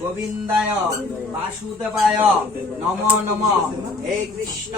গোবিন্দায় বাসুদেবায় নম নম। হে Krishna.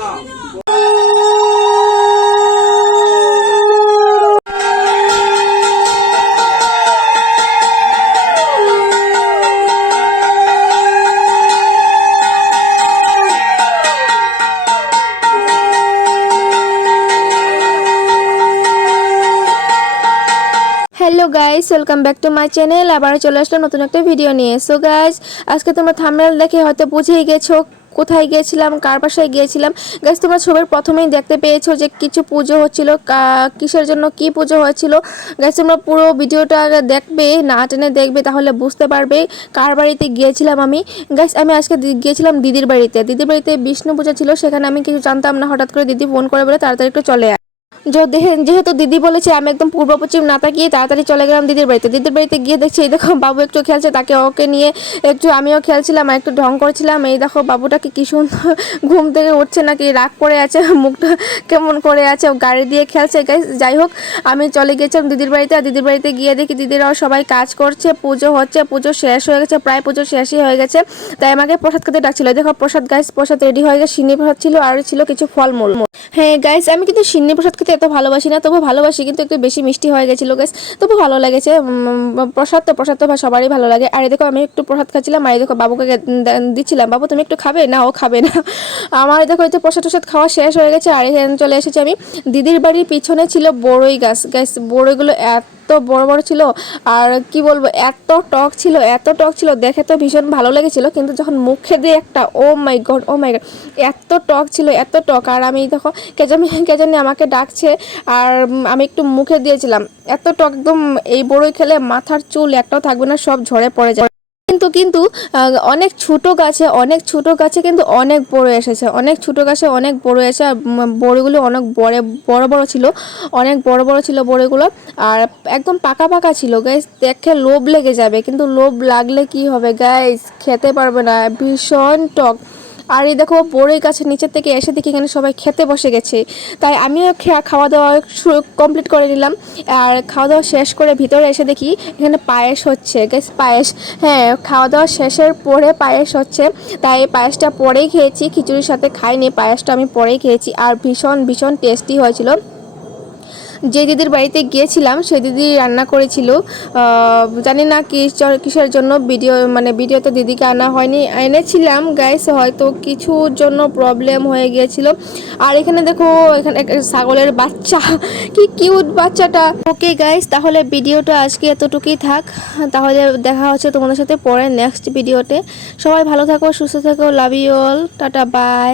Hello guys, welcome back to my channel. আবার চলে আসলাম নতুন একটা ভিডিও নিয়ে। সো গাইস, আজকে তোমরা থাম্বনেল দেখে হয়তো বুঝেই গেছো কোথায় গিয়েছিলাম কার বাসায় গিয়েছিলাম। গাইস, তোমরা ছবির প্রথমেই দেখতে পেয়েছ যে কিছু পুজো হচ্ছিল কিসের জন্য কি পুজো হয়েছিল। গাইস, তোমরা পুরো ভিডিওটা দেখবে, না টেনে দেখবে, তাহলে বুঝতে পারবে কার বাড়িতে গিয়েছিলাম আমি। গাইস, আমি আজকে গিয়েছিলাম দিদির বাড়িতে। দিদির বাড়িতে বিষ্ণু পূজা ছিল, সেখানে আমি কিছু জানতাম না, হঠাৎ করে দিদি ফোন করে বলে তাড়াতাড়ি একটু চলে যেহেতু দিদি বলেছে, আমি একদম পূর্ব পশ্চিম না তাকিয়ে তাড়াতাড়ি চলে গেলাম দিদির বাড়িতে। দিদির বাড়িতে গিয়ে দেখছি, এই দেখো, বাবু একটু খেলছে, তাকে ওকে নিয়ে একটু আমিও খেলছিলাম, আর একটু ঢং করছিলাম। এই দেখো, বাবুটাকে কি সুন্দর ঘুম থেকে উঠছে, নাকি রাগ করে আছে, মুখটা কেমন করে আছে গাড়ি দিয়ে খেলছে। যাই হোক, আমি চলে গেছিলাম দিদির বাড়িতে, আর দিদির বাড়িতে গিয়ে দেখি দিদিরাও সবাই কাজ করছে, পুজো হচ্ছে, পুজো শেষ হয়ে গেছে, প্রায় পুজো শেষই হয়ে গেছে। তাই আমাকে প্রসাদ খেতে ডাকছিল দেখো, প্রসাদ গাইস প্রসাদ রেডি হয়ে গেছে সিন্নি প্রসাদ ছিল, আর ছিল কিছু ফলমূল। হ্যাঁ গাইস আমি কিন্তু সিন্নি প্রসাদ খেতে এত ভালোবাসি না তবু ভালোবাসি, কিন্তু একটু বেশি মিষ্টি হয়ে গেছিল গ্যাস তবু ভালো লেগেছে প্রসাদ তো প্রসাদ তো সবারই ভালো লাগে। আর দেখো আমি একটু প্রসাদ খাচ্ছিলাম, আর দেখো বাবুকে দিচ্ছিলাম, বাবু, তুমি একটু খাবে? না, ও খাবে না। আমার দেখো এই প্রসাদ টসাদ খাওয়া শেষ হয়ে গেছে, আর এখানে চলে এসেছি আমি। দিদির বাড়ির পিছনে ছিল বড়ই গাছ গাছ বড়ইগুলো এত বড় বড় ছিল আর কি বলব, এত টক ছিল, এত টক ছিল, দেখে তো ভীষণ ভালো লেগেছিল, কিন্তু যখন মুখে দিয়ে একটা, ও মাই গড, ও মাই গড, এত টক ছিল, এত টক, আর আমি তখন কে জানি কে জানি আমাকে ডাকছে, আর আমি একটু মুখে দিয়েছিলাম, এত টক, একদম এই বড়ই খেলে মাথার চুল একটাও থাকবে না, সব ঝরে পড়ে যায়। কিন্তু কিন্তু অনেক ছোট গাছে, অনেক ছোট গাছে কিন্তু অনেক বড় এসেছে। অনেক ছোট গাছে অনেক বড় এসে আর বড়গুলো অনেক বড় বড় বড় ছিল, অনেক বড় বড় ছিল বড়গুলো। আর একদম পাকা পাকা ছিল গাইস দেখে লোভ লেগে যাবে, কিন্তু লোভ লাগলে কি হবে? গাইস খেতে পারবে না, ভীষণ টক। আর এই দেখো বড়ই গাছের নিচের থেকে এসে দেখি এখানে সবাই খেতে বসে গেছে। তাই আমিও খাওয়া দাওয়া কমপ্লিট করে নিলাম। আর খাওয়া দাওয়া শেষ করে ভিতরে এসে দেখি এখানে পায়েস হচ্ছে। গ্যাস পায়েস। হ্যাঁ খাওয়া দাওয়া শেষের পরে পায়েস হচ্ছে। তাই পায়েসটা পরেই খেয়েছি। খিচুড়ির সাথে খাইনি। পায়েসটা আমি পরেই খেয়েছি। আর ভীষণ ভীষণ টেস্টি হয়েছিল। যে দিদির বাড়িতে গিয়েছিলাম, সেই দিদি রান্না করেছিল। জানি না কি কিসের জন্য ভিডিও মানে ভিডিওতে দিদিকে আনা হয়নি। এনেছিলাম গাইস হয়তো কিছুর জন্য প্রবলেম হয়ে গিয়েছিল। আর এখানে দেখো, এখানে ছাগলের বাচ্চা। কি কিউট বাচ্চাটা। ওকে গাইস তাহলে ভিডিওটা আজকে এতটুকুই থাক। তাহলে দেখা হচ্ছে তোমাদের সাথে পরে নেক্সট ভিডিওতে সবাই ভালো থাকো, সুস্থ থাকো love you all tata bye